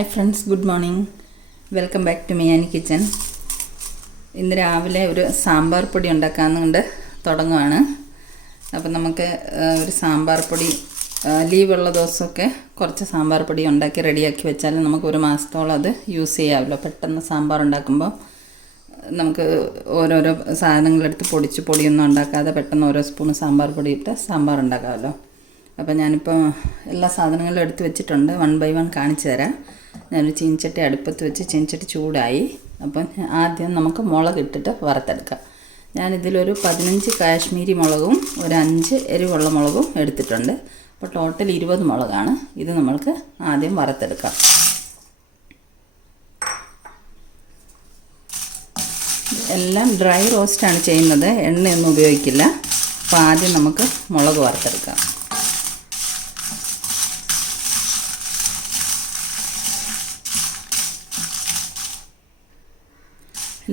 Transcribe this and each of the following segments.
Hi friends, good morning. Welcome back to Miyani kitchen. ഇന്ന് രാവിലെ ഒരു സാമ്പാർ പൊടി ഉണ്ടാക്കാമെന്നുകൊണ്ട് തുടങ്ങുവാണ്. അപ്പം നമുക്ക് ഒരു സാമ്പാർ പൊടി ലീവുള്ള ദിവസമൊക്കെ കുറച്ച് സാമ്പാർ പൊടി ഉണ്ടാക്കി റെഡിയാക്കി വെച്ചാൽ നമുക്ക് ഒരു മാസത്തോളം അത് യൂസ് ചെയ്യാമല്ലോ. പെട്ടെന്ന് സാമ്പാർ ഉണ്ടാക്കുമ്പോൾ നമുക്ക് ഓരോരോ സാധനങ്ങളെടുത്ത് പൊടിയൊന്നും ഉണ്ടാക്കാതെ പെട്ടെന്ന് ഓരോ സ്പൂൺ സാമ്പാർ പൊടി ഇട്ട് സാമ്പാർ ഉണ്ടാക്കാമല്ലോ. അപ്പോൾ ഞാനിപ്പോൾ എല്ലാ സാധനങ്ങളും എടുത്ത് വെച്ചിട്ടുണ്ട്. 1 by 1 കാണിച്ചു തരാം. ഞാനൊരു ചീനച്ചട്ടി അടുപ്പത്ത് വെച്ച് ചീനച്ചട്ടി ചൂടായി. അപ്പം ആദ്യം നമുക്ക് മുളക് ഇട്ടിട്ട് വറുത്തെടുക്കാം. ഞാനിതിലൊരു 15 കാശ്മീരി മുളകും ഒരു 5 എരിവുള്ള മുളകും എടുത്തിട്ടുണ്ട്. അപ്പോൾ ടോട്ടൽ 20 മുളകാണ്. ഇത് നമ്മൾക്ക് ആദ്യം വറുത്തെടുക്കാം. എല്ലാം ഡ്രൈ റോസ്റ്റാണ് ചെയ്യുന്നത്, എണ്ണയൊന്നും ഉപയോഗിക്കില്ല. അപ്പോൾ ആദ്യം നമുക്ക് മുളക് വറുത്തെടുക്കാം.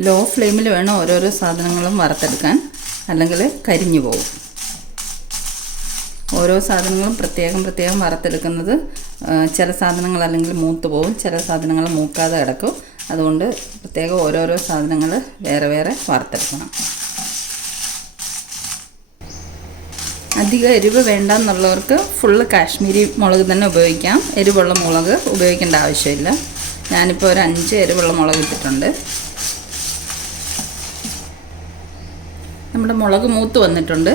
ലോ ഫ്ലെയിമിൽ വേണം ഓരോരോ സാധനങ്ങളും വറുത്തെടുക്കാൻ, അല്ലെങ്കിൽ കരിഞ്ഞു പോകും. ഓരോ സാധനങ്ങളും പ്രത്യേകം വറുത്തെടുക്കുന്നത് ചില സാധനങ്ങൾ അല്ലെങ്കിൽ മൂത്ത് പോകും, ചില സാധനങ്ങൾ മൂക്കാതെ കിടക്കും. അതുകൊണ്ട് പ്രത്യേകം ഓരോരോ സാധനങ്ങൾ വേറെ വറുത്തെടുക്കണം. അധികം എരിവ് വേണ്ടെന്നുള്ളവർക്ക് ഫുള്ള് കാശ്മീരി മുളക് തന്നെ ഉപയോഗിക്കാം. എരിവുള്ള മുളക് ഉപയോഗിക്കേണ്ട ആവശ്യമില്ല. ഞാനിപ്പോൾ ഒരു 5 എരിവുള്ള മുളക് ഇട്ടിട്ടുണ്ട്. നമ്മുടെ മുളക് മൂത്ത് വന്നിട്ടുണ്ട്.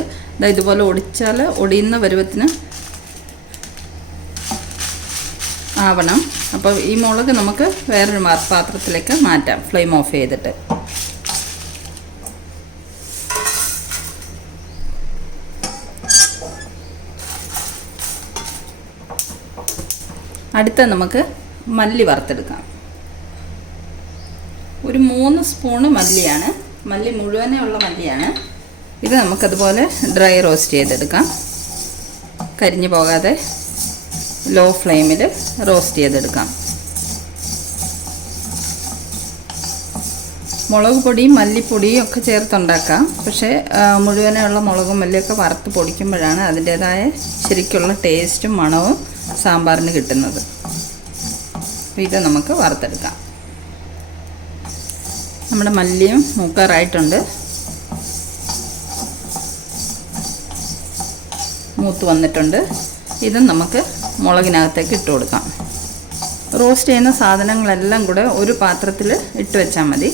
ഇതുപോലെ ഒടിച്ചാൽ ഒടിയുന്ന പരുവത്തിന് ആവണം. അപ്പോൾ ഈ മുളക് നമുക്ക് വേറൊരു പാത്രത്തിലേക്ക് മാറ്റാം, ഫ്ലെയിം ഓഫ് ചെയ്തിട്ട്. അടുത്ത നമുക്ക് മല്ലി വറുത്തെടുക്കാം. ഒരു 3 സ്പൂണ് മല്ലിയാണ്. മല്ലി മുഴുവനേ ഉള്ള മല്ലിയാണ്. ഇത് നമുക്കതുപോലെ ഡ്രൈ റോസ്റ്റ് ചെയ്തെടുക്കാം. കരിഞ്ഞു പോകാതെ ലോ ഫ്ലെയിമിൽ റോസ്റ്റ് ചെയ്തെടുക്കാം. മുളക് പൊടിയും മല്ലിപ്പൊടിയും ഒക്കെ ചേർത്തുണ്ടാക്കാം. പക്ഷേ മുഴുവനേ ഉള്ള മുളകും മല്ലിയൊക്കെ വറുത്ത് പൊടിക്കുമ്പോഴാണ് അതിൻ്റേതായ ശരിക്കുള്ള ടേസ്റ്റും മണവും സാമ്പാറിന് കിട്ടുന്നത്. ഇത് നമുക്ക് വറുത്തെടുക്കാം. നമ്മുടെ മല്ലിയും മൂക്കാറായിട്ടുണ്ട്, മൂത്ത് വന്നിട്ടുണ്ട്. ഇതും നമുക്ക് മുളകിനകത്തേക്ക് ഇട്ട് കൊടുക്കാം. റോസ്റ്റ് ചെയ്യുന്ന സാധനങ്ങളെല്ലാം കൂടെ ഒരു പാത്രത്തിൽ ഇട്ട് വെച്ചാൽ മതി.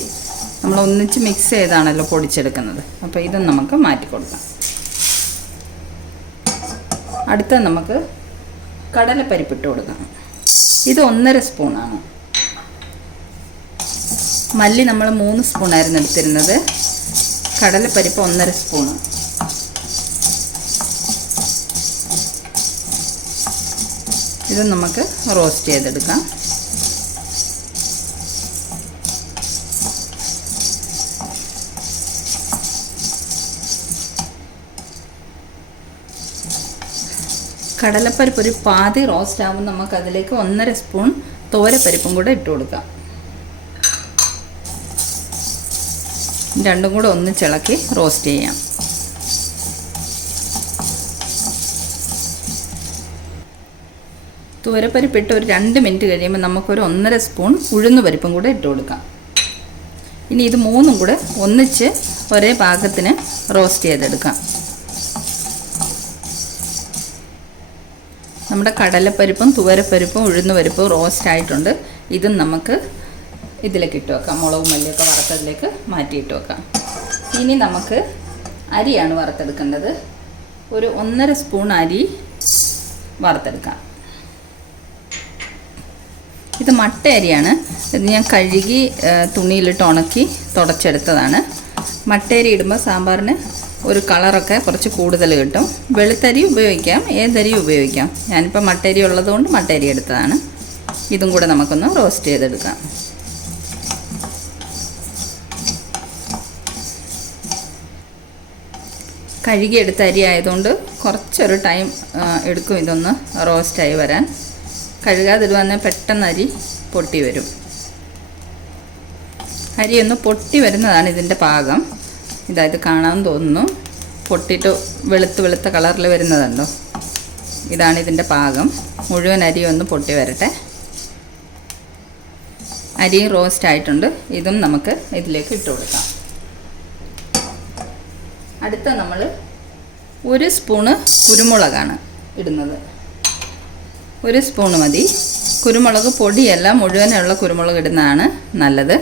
നമ്മൾ ഒന്നിച്ച് മിക്സ് ചെയ്താണല്ലോ പൊടിച്ചെടുക്കുന്നത്. അപ്പോൾ ഇതും നമുക്ക് മാറ്റി കൊടുക്കാം. അടുത്ത നമുക്ക് കടലപ്പരിപ്പിട്ട് കൊടുക്കാം. ഇത് 1.5 സ്പൂണാണ്. മല്ലി നമ്മൾ 3 സ്പൂണായിരുന്നു എടുത്തിരുന്നത്. കടലപ്പരിപ്പ് 1.5 സ്പൂണ്. ഇത് നമുക്ക് റോസ്റ്റ് ചെയ്തെടുക്കാം. കടലപ്പരിപ്പ് ഒരു പാതി റോസ്റ്റ് ആകുമ്പോൾ നമുക്കതിലേക്ക് 1.5 സ്പൂൺ തോരപ്പരിപ്പും കൂടെ ഇട്ട് കൊടുക്കാം. രണ്ടും കൂടെ ഒന്നിച്ചിളക്കി റോസ്റ്റ് ചെയ്യാം. തുവരപ്പരിപ്പിട്ട് ഒരു 2 മിനിറ്റ് കഴിയുമ്പോൾ നമുക്കൊരു 1.5 സ്പൂൺ ഉഴുന്ന് പരിപ്പും കൂടെ ഇട്ട് കൊടുക്കാം. ഇനി ഇത് 3ഉം കൂടെ ഒന്നിച്ച് ഒരേ പാകത്തിന് റോസ്റ്റ് ചെയ്തെടുക്കാം. നമ്മുടെ കടലപ്പരിപ്പും തുവരപ്പരിപ്പും ഉഴുന്ന് പരിപ്പും റോസ്റ്റ് ആയിട്ടുണ്ട്. ഇതും നമുക്ക് ഇതിലേക്ക് ഇട്ട് വെക്കാം. മുളകും മല്ലിയൊക്കെ വറുത്തതിലേക്ക് മാറ്റിയിട്ട് വെക്കാം. ഇനി നമുക്ക് അരിയാണ് വറുത്തെടുക്കേണ്ടത്. ഒരു 1.5 സ്പൂൺ അരി വറുത്തെടുക്കാം. ഇത് മട്ട അരിയാണ്. ഇത് ഞാൻ കഴുകി തുണിയിലിട്ട് ഉണക്കി തുടച്ചെടുത്തതാണ്. മട്ടയരി ഇടുമ്പോൾ സാമ്പാറിന് ഒരു കളറൊക്കെ കുറച്ച് കൂടുതൽ കിട്ടും. വെളുത്തരി ഉപയോഗിക്കാം, ഏതരി ഉപയോഗിക്കാം. ഞാനിപ്പോൾ മട്ടയരി ഉള്ളതുകൊണ്ട് മട്ടയരി എടുത്തതാണ്. ഇതും കൂടെ നമുക്കൊന്ന് റോസ്റ്റ് ചെയ്തെടുക്കാം. കഴുകിയെടുത്ത അരി ആയതുകൊണ്ട് കുറച്ചൊരു ടൈം എടുക്കും ഇതൊന്ന് റോസ്റ്റായി വരാൻ. കഴുകാതിരുവന്നാൽ പെട്ടെന്ന് അരി പൊട്ടി വരും. അരി ഒന്ന് പൊട്ടി വരുന്നതാണ് ഇതിൻ്റെ പാകം. ഇതായത് കാണാൻ തോന്നുന്നു, പൊട്ടിയിട്ട് വെളുത്ത കളറിൽ വരുന്നതുണ്ടോ. ഇതാണ് ഇതിൻ്റെ പാകം. മുഴുവൻ അരി ഒന്ന് പൊട്ടി വരട്ടെ. അരി റോസ്റ്റ് ആയിട്ടുണ്ട്. ഇതും നമുക്ക് ഇതിലേക്ക് ഇട്ട് കൊടുക്കാം. അടുത്ത നമ്മൾ 1 സ്പൂണ് കുരുമുളകാണ് ഇടുന്നത്. 1 സ്പൂണ് മതി. കുരുമുളക് പൊടിയല്ല, മുഴുവനുള്ള കുരുമുളക് ഇടുന്നതാണ് നല്ലത്.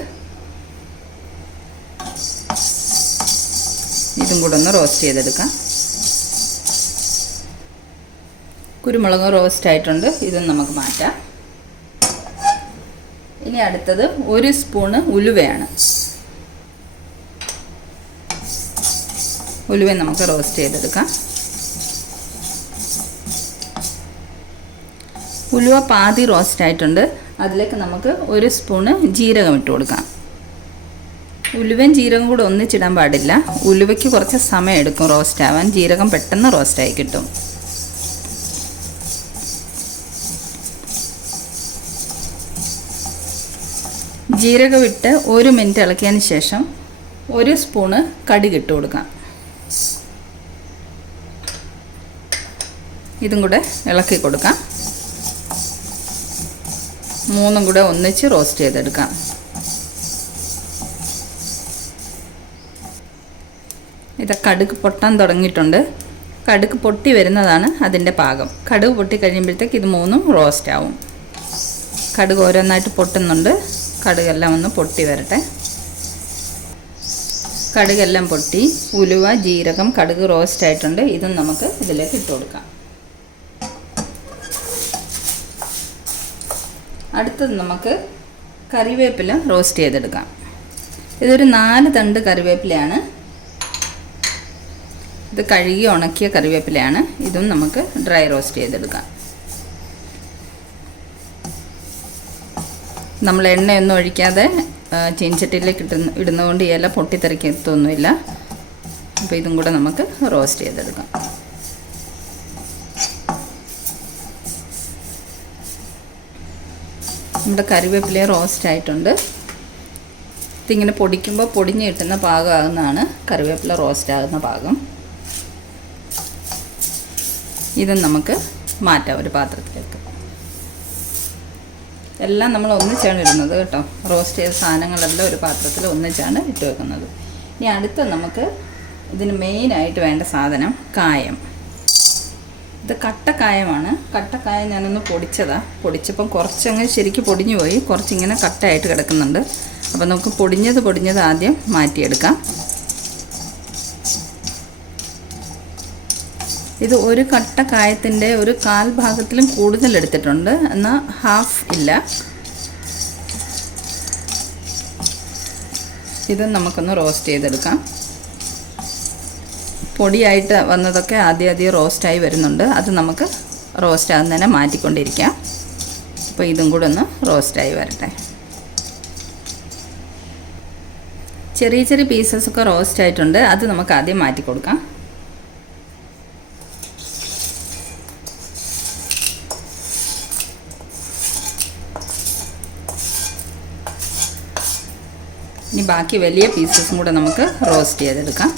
ഇതും കൂടെ ഒന്ന് റോസ്റ്റ് ചെയ്തെടുക്കാം. കുരുമുളക് റോസ്റ്റ് ആയിട്ടുണ്ട്. ഇതും നമുക്ക് മാറ്റാം. ഇനി അടുത്തത് 1 സ്പൂണ് ഉലുവയാണ്. ഉലുവ നമുക്ക് റോസ്റ്റ് ചെയ്തെടുക്കാം. ഉലുവ പാതി റോസ്റ്റ് ആയിട്ടുണ്ട്. അതിലേക്ക് നമുക്ക് 1 സ്പൂണ് ജീരകം ഇട്ട് കൊടുക്കാം. ഉലുവയും ജീരകം കൂടെ ഒന്നിച്ചിടാൻ പാടില്ല. ഉലുവയ്ക്ക് കുറച്ച് സമയം എടുക്കും റോസ്റ്റ് ആവാൻ. ജീരകം പെട്ടെന്ന് റോസ്റ്റായി കിട്ടും. ജീരകം ഇട്ട് 1 മിനിറ്റ് ഇളക്കിയതിന് ശേഷം 1 സ്പൂണ് കടുക് ഇട്ട് കൊടുക്കാം. ഇതും കൂടെ ഇളക്കി കൊടുക്കാം. 3 കൂടെ ഒന്നിച്ച് റോസ്റ്റ് ചെയ്തെടുക്കാം. ഇത് കടുക് പൊട്ടാൻ തുടങ്ങിയിട്ടുണ്ട്. കടുക് പൊട്ടി വരുന്നതാണ് അതിൻ്റെ പാകം. കടുക് പൊട്ടി കഴിയുമ്പോഴത്തേക്ക് ഇത് 3ഉം റോസ്റ്റ് ആവും. കടുക് ഓരോന്നായിട്ട് പൊട്ടുന്നുണ്ട്. കടുകെല്ലാം ഒന്ന് പൊട്ടി വരട്ടെ. കടുകെല്ലാം പൊട്ടി, ഉലുവ ജീരകം കടുക് റോസ്റ്റ് ആയിട്ടുണ്ട്. ഇതും നമുക്ക് ഇതിലേക്ക് ഇട്ട് കൊടുക്കാം. അടുത്തത് നമുക്ക് കറിവേപ്പില റോസ്റ്റ് ചെയ്തെടുക്കാം. ഇതൊരു 4 തണ്ട് കറിവേപ്പിലയാണ്. ഇത് കഴുകി ഉണക്കിയ കറിവേപ്പിലയാണ്. ഇതും നമുക്ക് ഡ്രൈ റോസ്റ്റ് ചെയ്തെടുക്കാം. നമ്മൾ എണ്ണയൊന്നും ഒഴിക്കാതെ ചീനച്ചട്ടിയിലേക്ക് ഇടുന്നതുകൊണ്ട് ഇല പൊട്ടിത്തെറിക്കത്തൊന്നുമില്ല. അപ്പോൾ ഇതും കൂടെ നമുക്ക് റോസ്റ്റ് ചെയ്തെടുക്കാം. നമ്മുടെ കറിവേപ്പില റോസ്റ്റ് ആയിട്ടുണ്ട്. ഇതിങ്ങനെ പൊടിക്കുമ്പോൾ പൊടിഞ്ഞ് കിട്ടുന്ന പാകമാകുന്നതാണ് കറിവേപ്പില റോസ്റ്റ് ആകുന്ന പാകം. ഇതും നമുക്ക് മാറ്റാം ഒരു പാത്രത്തിലേക്ക്. എല്ലാം നമ്മൾ ഒന്നിച്ചാണ് ഇടുന്നത് കേട്ടോ. റോസ്റ്റ് ചെയ്ത സാധനങ്ങളെല്ലാം ഒരു പാത്രത്തിൽ ഒന്നിച്ചാണ് ഇട്ട് വെക്കുന്നത്. ഇനി അടുത്ത നമുക്ക് ഇതിന് മെയിനായിട്ട് വേണ്ട സാധനം കായം. ഇത് കട്ടക്കായമാണ്. കട്ടക്കായം ഞാനൊന്ന് പൊടിച്ചപ്പം കുറച്ചങ്ങ് ശരിക്കും പൊടിഞ്ഞു പോയി. കുറച്ചിങ്ങനെ കട്ടയായിട്ട് കിടക്കുന്നുണ്ട്. അപ്പോൾ നമുക്ക് പൊടിഞ്ഞത് ആദ്യം മാറ്റിയെടുക്കാം. ഇത് ഒരു കട്ടക്കായത്തിൻ്റെ ഒരു 1/4 ഭാഗത്തിലും കൂടുതൽ എടുത്തിട്ടുണ്ട്. എന്നാൽ ഹാഫ് ഇല്ല. ഇത് നമുക്കൊന്ന് റോസ്റ്റ് ചെയ്തെടുക്കാം. പൊടിയായിട്ട് വന്നതൊക്കെ ആദ്യം റോസ്റ്റായി വരുന്നുണ്ട്. അത് നമുക്ക് റോസ്റ്റ് ആകുന്നതിനെ മാറ്റിക്കൊണ്ടിരിക്കാം. അപ്പോൾ ഇതും കൂടെ ഒന്ന് റോസ്റ്റായി വരട്ടെ. ചെറിയ പീസസൊക്കെ റോസ്റ്റ് ആയിട്ടുണ്ട്. അത് നമുക്ക് ആദ്യം മാറ്റി കൊടുക്കാം. ഇനി ബാക്കി വലിയ പീസസും കൂടെ നമുക്ക് റോസ്റ്റ് ചെയ്തെടുക്കാം.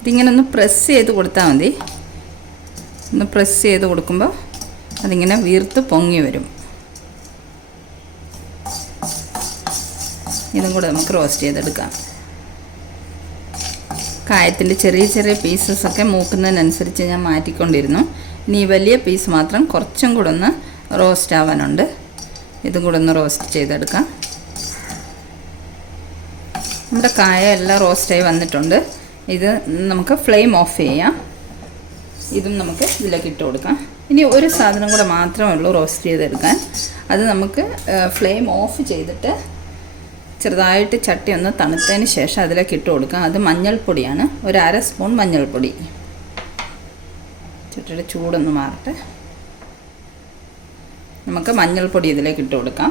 ഇതിങ്ങനെ ഒന്ന് പ്രസ് ചെയ്ത് കൊടുത്താൽ മതി. ഒന്ന് പ്രസ് ചെയ്ത് കൊടുക്കുമ്പോൾ അതിങ്ങനെ വീർത്ത് പൊങ്ങി വരും. ഇതും കൂടെ നമുക്ക് റോസ്റ്റ് ചെയ്തെടുക്കാം. കായത്തിൻ്റെ ചെറിയ പീസസൊക്കെ മൂക്കുന്നതിനനുസരിച്ച് ഞാൻ മാറ്റിക്കൊണ്ടിരുന്നു. ഇനി ഈ വലിയ പീസ് മാത്രം കുറച്ചും കൂടെ ഒന്ന് റോസ്റ്റ് ആവാനുണ്ട്. ഇതും കൂടെ ഒന്ന് റോസ്റ്റ് ചെയ്തെടുക്കാം. നമ്മുടെ കായ എല്ലാം റോസ്റ്റായി വന്നിട്ടുണ്ട്. ഇത് നമുക്ക് ഫ്ലെയിം ഓഫ് ചെയ്യാം. ഇതും നമുക്ക് ഇതിലേക്ക് ഇട്ട് കൊടുക്കാം. ഇനി ഒരു സാധനം കൂടെ മാത്രമേ ഉള്ളൂ റോസ്റ്റ് ചെയ്തെടുക്കാൻ. അത് നമുക്ക് ഫ്ലെയിം ഓഫ് ചെയ്തിട്ട് ചെറുതായിട്ട് ചട്ടി ഒന്ന് തണുത്തതിന് ശേഷം അതിലേക്ക് ഇട്ട് കൊടുക്കാം. അത് മഞ്ഞൾപ്പൊടിയാണ്. ഒരു 1/2 സ്പൂൺ മഞ്ഞൾപ്പൊടി. ചട്ടിയുടെ ചൂടൊന്ന് മാറട്ടെ. നമുക്ക് മഞ്ഞൾപ്പൊടി ഇതിലേക്ക് ഇട്ട് കൊടുക്കാം.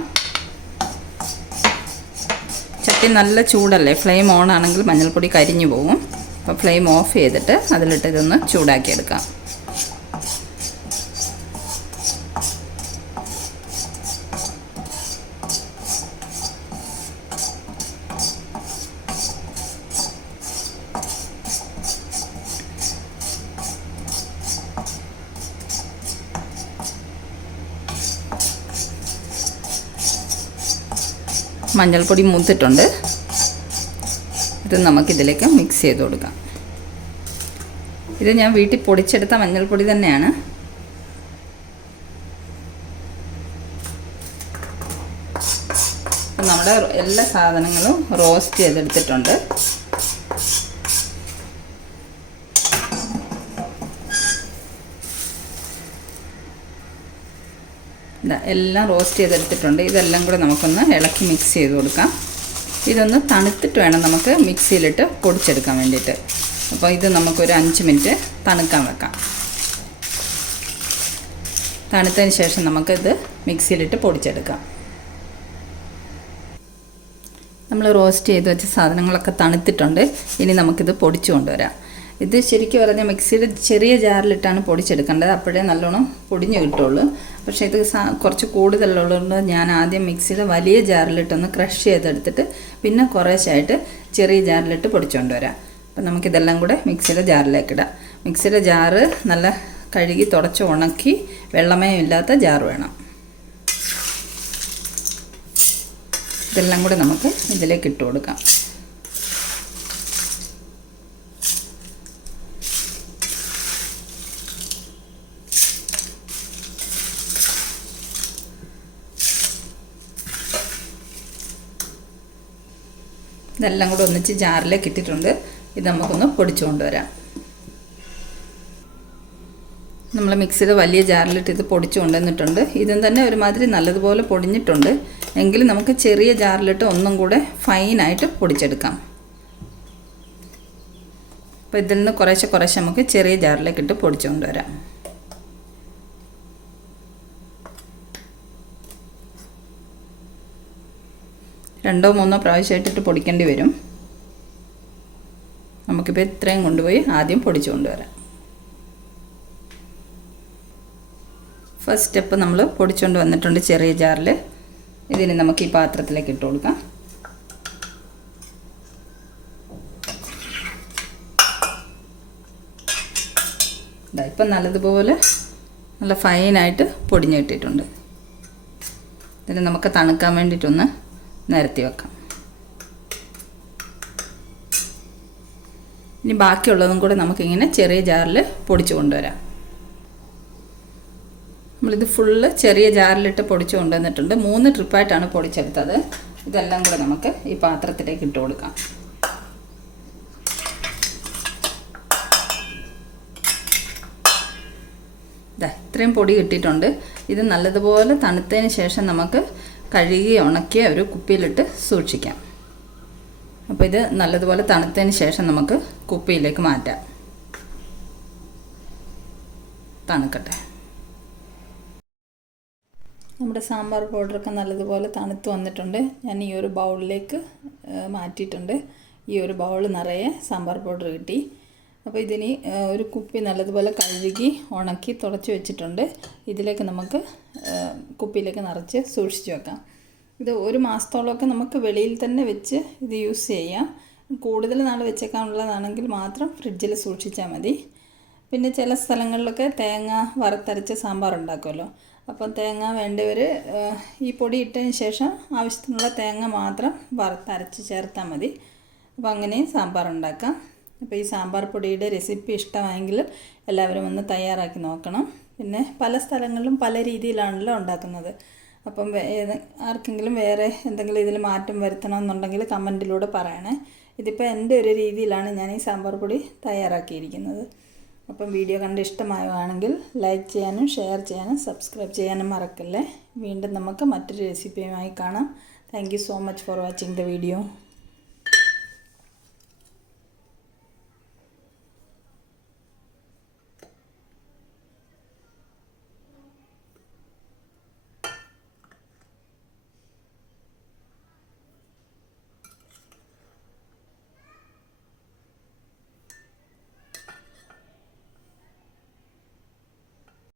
ചട്ടി നല്ല ചൂടല്ലേ. ഫ്ലെയിം ഓൺ ആണെങ്കിൽ മഞ്ഞൾപ്പൊടി കരിഞ്ഞു പോകും. അപ്പോൾ ഫ്ലെയിം ഓഫ് ചെയ്തിട്ട് അതിലിട്ട് ഇതൊന്ന് ചൂടാക്കിയെടുക്കാം. മഞ്ഞൾപ്പൊടി മൂത്തിട്ടുണ്ട്. ഇത് നമുക്കിതിലേക്ക് മിക്സ് ചെയ്ത് കൊടുക്കാം. ഇത് ഞാൻ വീട്ടിൽ പൊടിച്ചെടുത്ത മഞ്ഞൾപ്പൊടി തന്നെയാണ്. അപ്പം നമ്മുടെ എല്ലാ സാധനങ്ങളും റോസ്റ്റ് ചെയ്തെടുത്തിട്ടുണ്ട്. എല്ലാം റോസ്റ്റ് ചെയ്തെടുത്തിട്ടുണ്ട്. ഇതെല്ലാം കൂടെ നമുക്കൊന്ന് ഇളക്കി മിക്സ് ചെയ്ത് കൊടുക്കാം. ഇതൊന്ന് തണുത്തിട്ട് വേണം നമുക്ക് മിക്സിയിലിട്ട് പൊടിച്ചെടുക്കാൻ വേണ്ടിയിട്ട്. അപ്പോൾ ഇത് നമുക്കൊരു 5 മിനിറ്റ് തണുക്കാൻ വെക്കാം. തണുത്തതിന് ശേഷം നമുക്കിത് മിക്സിയിലിട്ട് പൊടിച്ചെടുക്കാം. നമ്മൾ റോസ്റ്റ് ചെയ്ത് വെച്ച സാധനങ്ങളൊക്കെ തണുത്തിട്ടുണ്ട്. ഇനി നമുക്കിത് പൊടിച്ചു കൊണ്ടുവരാം. ഇത് ശരിക്കും പറഞ്ഞാൽ മിക്സിയിൽ ചെറിയ ജാറിലിട്ടാണ് പൊടിച്ചെടുക്കേണ്ടത്. അപ്പോഴേ നല്ലോണം പൊടിഞ്ഞ് കിട്ടുള്ളൂ. പക്ഷേ ഇത് കുറച്ച് കൂടുതലുള്ളതുകൊണ്ട് ഞാൻ ആദ്യം മിക്സിയിൽ വലിയ ജാറിലിട്ടൊന്ന് ക്രഷ് ചെയ്തെടുത്തിട്ട് പിന്നെ കുറേശ്ശായിട്ട് ചെറിയ ജാറിലിട്ട് പൊടിച്ചുകൊണ്ട് വരാം. അപ്പം നമുക്കിതെല്ലാം കൂടെ മിക്സിയുടെ ജാറിലേക്കിടാം. മിക്സിയുടെ ജാറ് നല്ല കഴുകി തുടച്ച് ഉണക്കി വെള്ളമയം ഇല്ലാത്ത ജാർ വേണം. ഇതെല്ലാം കൂടെ നമുക്ക് ഇതിലേക്ക് ഇട്ട് കൊടുക്കാം. ഇതെല്ലാം കൂടെ ഒന്നിച്ച് ജാറിലേക്ക് ഇട്ടിട്ടുണ്ട്. ഇത് നമുക്കൊന്ന് പൊടിച്ചു കൊണ്ടുവരാം. നമ്മൾ മിക്സിയുടെ വലിയ ജാറിലിട്ട് ഇത് പൊടിച്ചു കൊണ്ടുവന്നിട്ടുണ്ട്. ഇതും തന്നെ ഒരുമാതിരി നല്ലതുപോലെ പൊടിഞ്ഞിട്ടുണ്ട്. എങ്കിലും നമുക്ക് ചെറിയ ജാറിലിട്ട് ഒന്നും കൂടെ ഫൈനായിട്ട് പൊടിച്ചെടുക്കാം. അപ്പോൾ ഇതിൽ നിന്ന് കുറേശ്ശെ നമുക്ക് ചെറിയ ജാറിലേക്ക് ഇട്ട് പൊടിച്ചു കൊണ്ടുവരാം. രണ്ടോ മൂന്നോ പ്രാവശ്യമായിട്ടിട്ട് പൊടിക്കേണ്ടി വരും. നമുക്കിപ്പോൾ ഇത്രയും കൊണ്ടുപോയി ആദ്യം പൊടിച്ചു കൊണ്ടുവരാം. ഫസ്റ്റ് സ്റ്റെപ്പ് നമ്മൾ പൊടിച്ചുകൊണ്ട് വന്നിട്ടുണ്ട് ചെറിയ ജാറിൽ. ഇതിന് നമുക്ക് ഈ പാത്രത്തിലേക്ക് ഇട്ട് കൊടുക്കാം. ഇപ്പം നല്ലതുപോലെ നല്ല ഫൈനായിട്ട് പൊടിഞ്ഞ് കിട്ടിയിട്ടുണ്ട്. ഇതിന് നമുക്ക് തണുക്കാൻ വേണ്ടിയിട്ടൊന്ന് നിരത്തി വെക്കാം. ഇനി ബാക്കിയുള്ളതും കൂടെ നമുക്കിങ്ങനെ ചെറിയ ജാറിൽ പൊടിച്ചു കൊണ്ടുവരാം. നമ്മളിത് ഫുള്ള് ചെറിയ ജാറിലിട്ട് പൊടിച്ചു കൊണ്ടുവന്നിട്ടുണ്ട്. 3 ട്രിപ്പായിട്ടാണ് പൊടിച്ചെടുത്തത്. ഇതെല്ലാം കൂടെ നമുക്ക് ഈ പാത്രത്തിലേക്ക് ഇട്ട് കൊടുക്കാം. ഇത്രയും പൊടി കിട്ടിയിട്ടുണ്ട്. ഇത് നല്ലതുപോലെ തണുത്തതിന് ശേഷം നമുക്ക് കഴുകി ഉണക്കിയ ഒരു കുപ്പിയിലിട്ട് സൂക്ഷിക്കാം. അപ്പോൾ ഇത് നല്ലതുപോലെ തണുത്തതിന് ശേഷം നമുക്ക് കുപ്പിയിലേക്ക് മാറ്റാം. തണുക്കട്ടെ. നമ്മുടെ സാമ്പാർ പൗഡറൊക്കെ നല്ലതുപോലെ തണുത്ത് വന്നിട്ടുണ്ട്. ഞാൻ ഈ ഒരു ബൗളിലേക്ക് മാറ്റിയിട്ടുണ്ട്. ഈ ഒരു ബൗൾ നിറയെ സാമ്പാർ പൗഡർ കിട്ടി. അപ്പോൾ ഇതിന് ഒരു കുപ്പി നല്ലതുപോലെ കഴുകി ഉണക്കി തുടച്ച് വെച്ചിട്ടുണ്ട്. ഇതിലേക്ക് നമുക്ക് കുപ്പിയിലേക്ക് നിറച്ച് സൂക്ഷിച്ച് വെക്കാം. ഇത് 1 മാസത്തോളമൊക്കെ നമുക്ക് വെളിയിൽ തന്നെ വെച്ച് ഇത് യൂസ് ചെയ്യാം. കൂടുതൽ നാൾ വെച്ചേക്കാനുള്ളതാണെങ്കിൽ മാത്രം ഫ്രിഡ്ജിൽ സൂക്ഷിച്ചാൽ മതി. പിന്നെ ചില സ്ഥലങ്ങളിലൊക്കെ തേങ്ങ വറുത്തരച്ച് സാമ്പാർ ഉണ്ടാക്കുമല്ലോ. അപ്പം തേങ്ങ വേണ്ടവർ ഈ പൊടി ഇട്ടതിന് ശേഷം ആവശ്യത്തിനുള്ള തേങ്ങ മാത്രം വറുത്തരച്ച് ചേർത്താൽ മതി. അപ്പോൾ അങ്ങനെയും സാമ്പാർ ഉണ്ടാക്കാം. അപ്പോൾ ഈ സാമ്പാർ പൊടിയുടെ റെസിപ്പി ഇഷ്ടമായെങ്കിൽ എല്ലാവരും ഒന്ന് തയ്യാറാക്കി നോക്കണം. പിന്നെ പല സ്ഥലങ്ങളിലും പല രീതിയിലാണല്ലോ ഉണ്ടാക്കുന്നത്. അപ്പം ആർക്കെങ്കിലും വേറെ എന്തെങ്കിലും ഇതിൽ മാറ്റം വരുത്തണമെന്നുണ്ടെങ്കിൽ കമൻറ്റിലൂടെ പറയണേ. ഇതിപ്പോൾ എൻ്റെ ഒരു രീതിയിലാണ് ഞാൻ ഈ സാമ്പാർ പൊടി തയ്യാറാക്കിയിരിക്കുന്നത്. അപ്പം വീഡിയോ കണ്ട് ഇഷ്ടമാവുകയാണെങ്കിൽ ലൈക്ക് ചെയ്യാനും ഷെയർ ചെയ്യാനും സബ്സ്ക്രൈബ് ചെയ്യാനും മറക്കല്ലേ. വീണ്ടും നമുക്ക് മറ്റൊരു റെസിപ്പിയുമായി കാണാം. Thank you so much for watching the video.